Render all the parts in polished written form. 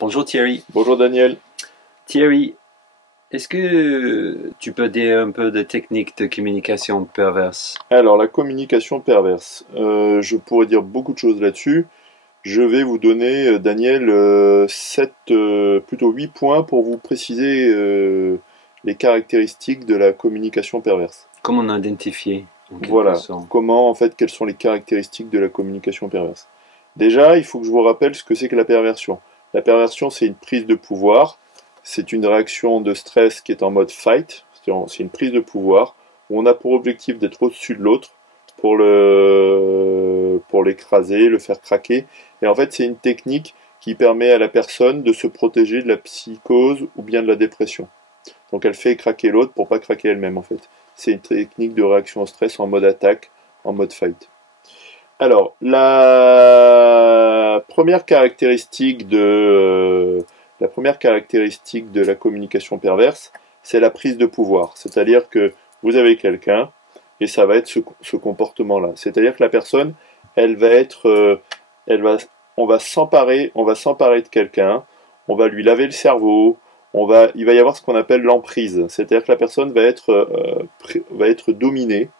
Bonjour Thierry. Bonjour Daniel. Thierry, est-ce que tu peux dire un peu de techniques de communication perverse? Alors la communication perverse, je pourrais dire beaucoup de choses là-dessus. Je vais vous donner, Daniel, 8 points pour vous préciser les caractéristiques de la communication perverse. Comment identifier en quelque Voilà, sorte? comment en fait, quelles sont les caractéristiques de la communication perverse. Déjà, il faut que je vous rappelle ce que c'est que la perversion. La perversion, c'est une prise de pouvoir, c'est une réaction de stress qui est en mode fight, c'est une prise de pouvoir, où on a pour objectif d'être au-dessus de l'autre, pour l'écraser, le faire craquer. Et en fait, c'est une technique qui permet à la personne de se protéger de la psychose ou bien de la dépression. Donc elle fait craquer l'autre pour pas craquer elle-même en fait. C'est une technique de réaction au stress en mode attaque, en mode fight. Alors, la première caractéristique de la communication perverse, c'est la prise de pouvoir. C'est-à-dire que vous avez quelqu'un et ça va être ce comportement-là. C'est-à-dire que la personne, elle va être, elle va, on va s'emparer de quelqu'un, on va lui laver le cerveau, il va y avoir ce qu'on appelle l'emprise. C'est-à-dire que la personne va être dominée.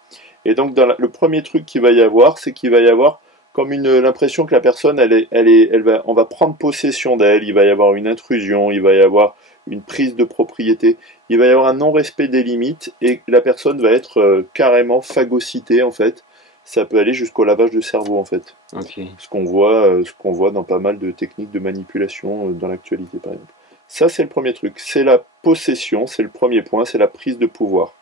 Et donc, le premier truc qu'il va y avoir, c'est qu'il va y avoir comme l'impression que la personne, on va prendre possession d'elle. Il va y avoir une intrusion, il va y avoir une prise de propriété, il va y avoir un non-respect des limites et la personne va être carrément phagocytée en fait. Ça peut aller jusqu'au lavage de cerveau en fait. Ok. Ce qu'on voit dans pas mal de techniques de manipulation dans l'actualité par exemple. Ça, c'est le premier truc. C'est la possession, c'est le premier point, c'est la prise de pouvoir.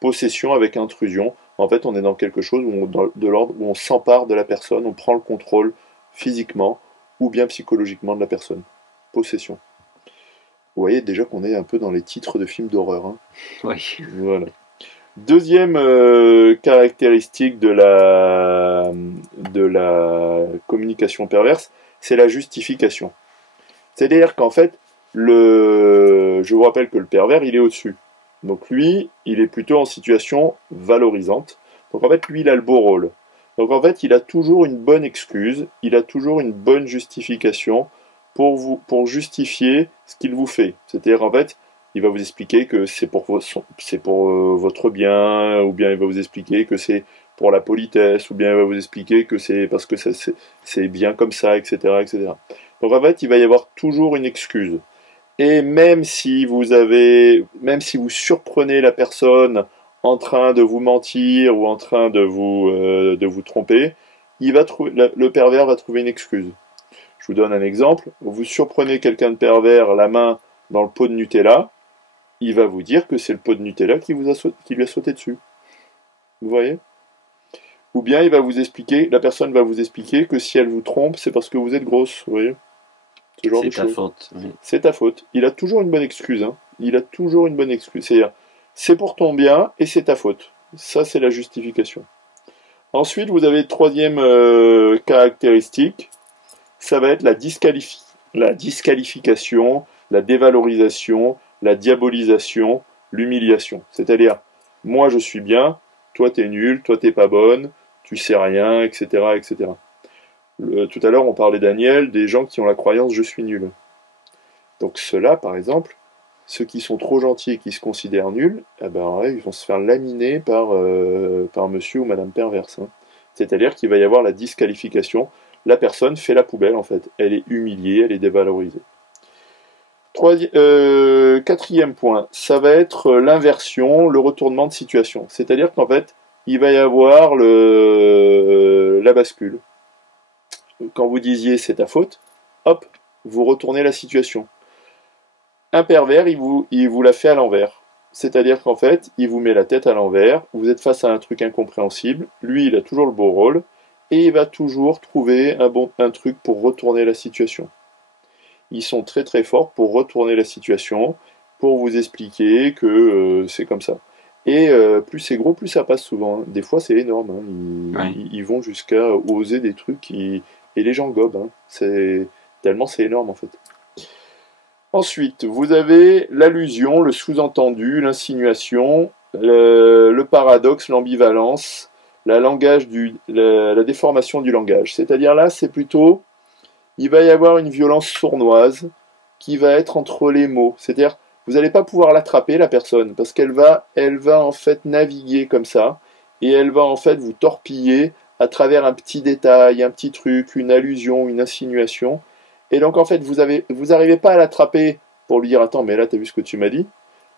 Possession avec intrusion. En fait, on est dans quelque chose de l'ordre où on s'empare de la personne, on prend le contrôle physiquement ou bien psychologiquement de la personne. Possession. Vous voyez déjà qu'on est un peu dans les titres de films d'horreur. Hein. Oui. Voilà. Deuxième caractéristique de la communication perverse, c'est la justification. C'est-à-dire qu'en fait, je vous rappelle que le pervers, il est au-dessus. Donc lui, il est plutôt en situation valorisante. Donc en fait, lui, il a le beau rôle. Donc en fait, il a toujours une bonne excuse, il a toujours une bonne justification pour justifier ce qu'il vous fait. C'est-à-dire en fait, il va vous expliquer que c'est pour votre bien, ou bien il va vous expliquer que c'est pour la politesse, ou bien il va vous expliquer que c'est parce que c'est bien comme ça, etc., etc. Donc en fait, il va y avoir toujours une excuse. Et même si vous surprenez la personne en train de vous mentir ou en train de vous tromper, le pervers va trouver une excuse. Je vous donne un exemple. Vous surprenez quelqu'un de pervers la main dans le pot de Nutella, il va vous dire que c'est le pot de Nutella qui lui a sauté dessus. Vous voyez? Ou bien la personne va vous expliquer que si elle vous trompe, c'est parce que vous êtes grosse. Vous voyez? Ce genre de C'est ta choses. faute. Oui. C'est ta faute. Il a toujours une bonne excuse. Hein. Il a toujours une bonne excuse. C'est-à-dire, c'est pour ton bien et c'est ta faute. Ça, c'est la justification. Ensuite, vous avez troisième caractéristique. Ça va être la disqualification, la dévalorisation, la diabolisation, l'humiliation. C'est-à-dire, moi je suis bien, toi t'es nul, toi t'es pas bonne, tu sais rien, etc., etc. Tout à l'heure, on parlait, Daniel, des gens qui ont la croyance je suis nul. Donc ceux-là, par exemple, ceux qui sont trop gentils et qui se considèrent nuls, eh ben, ouais, ils vont se faire laminer par monsieur ou madame perverse. Hein. C'est-à-dire qu'il va y avoir la disqualification. La personne fait la poubelle, en fait. Elle est humiliée, elle est dévalorisée. Quatrième point, ça va être l'inversion, le retournement de situation. C'est-à-dire qu'en fait, il va y avoir la bascule. Quand vous disiez c'est ta faute, hop, vous retournez la situation. Un pervers, il vous la fait à l'envers. C'est-à-dire qu'en fait, il vous met la tête à l'envers, vous êtes face à un truc incompréhensible, lui, il a toujours le beau rôle, et il va toujours trouver un truc pour retourner la situation. Ils sont très très forts pour retourner la situation, pour vous expliquer que c'est comme ça. Et plus c'est gros, plus ça passe souvent. Des fois, c'est énorme. Hein. Oui. Ils vont jusqu'à oser des trucs et les gens gobent. Hein. Tellement c'est énorme en fait. Ensuite, vous avez l'allusion, le sous-entendu, l'insinuation, le paradoxe, l'ambivalence, la déformation du langage. C'est-à-dire là, c'est plutôt, il va y avoir une violence sournoise, qui va être entre les mots. C'est-à-dire, vous n'allez pas pouvoir l'attraper, la personne, parce elle va en fait naviguer comme ça, et elle va en fait vous torpiller à travers un petit détail, un petit truc, une allusion, une insinuation. Et donc en fait, vous n'arrivez pas à l'attraper pour lui dire attends, mais là, t'as vu ce que tu m'as dit?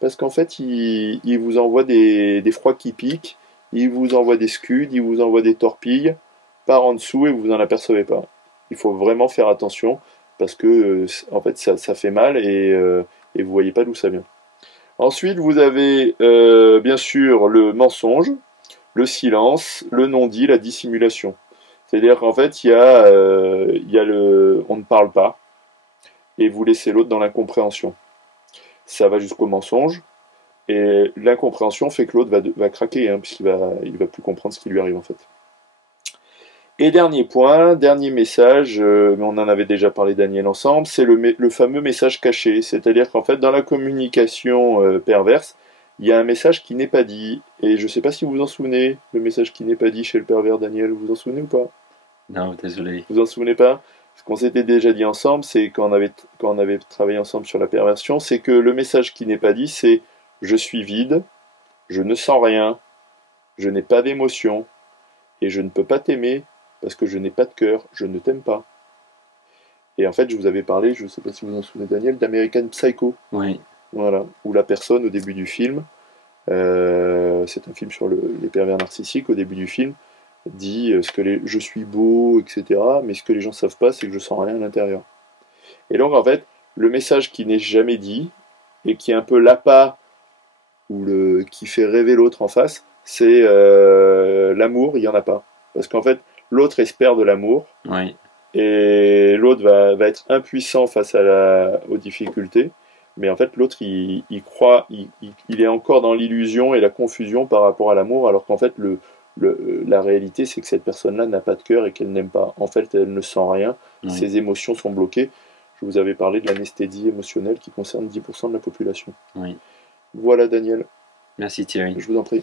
Parce qu'en fait, il vous envoie des froids qui piquent, il vous envoie des scuds, il vous envoie des torpilles par en dessous et vous n'en apercevez pas. Il faut vraiment faire attention parce que en fait, ça fait mal et vous voyez pas d'où ça vient. Ensuite, vous avez bien sûr le mensonge, le silence, le non-dit, la dissimulation. C'est-à-dire qu'en fait, il y a le on ne parle pas et vous laissez l'autre dans l'incompréhension. Ça va jusqu'au mensonge et l'incompréhension fait que l'autre va craquer hein, il va plus comprendre ce qui lui arrive en fait. Et dernier point, dernier message, mais on en avait déjà parlé Daniel ensemble, c'est le fameux message caché. C'est-à-dire qu'en fait, dans la communication perverse, il y a un message qui n'est pas dit. Et je ne sais pas si vous vous en souvenez, le message qui n'est pas dit chez le pervers, Daniel, vous vous en souvenez ou pas? Non, désolé. Vous vous en souvenez pas? Ce qu'on s'était déjà dit ensemble, c'est quand on avait travaillé ensemble sur la perversion, c'est que le message qui n'est pas dit, c'est je suis vide, je ne sens rien, je n'ai pas d'émotion, et je ne peux pas t'aimer parce que je n'ai pas de cœur, je ne t'aime pas. Et en fait, je vous avais parlé, je ne sais pas si vous vous en souvenez, Daniel, d'American Psycho. Oui, Voilà, où la personne, au début du film, c'est un film sur les pervers narcissiques, au début du film, dit je suis beau, etc. Mais ce que les gens ne savent pas, c'est que je sens rien à l'intérieur. Et donc, en fait, le message qui n'est jamais dit, et qui est un peu l'appât, qui fait rêver l'autre en face, c'est l'amour, il n'y en a pas. Parce qu'en fait, l'autre espère de l'amour, oui, et l'autre va être impuissant face aux difficultés. Mais en fait, l'autre, il croit, il est encore dans l'illusion et la confusion par rapport à l'amour, alors qu'en fait, la réalité, c'est que cette personne-là n'a pas de cœur et qu'elle n'aime pas. En fait, elle ne sent rien, oui, ses émotions sont bloquées. Je vous avais parlé de l'anesthésie émotionnelle qui concerne 10% de la population. oui. Voilà, Daniel, Merci Thierry. je vous en prie.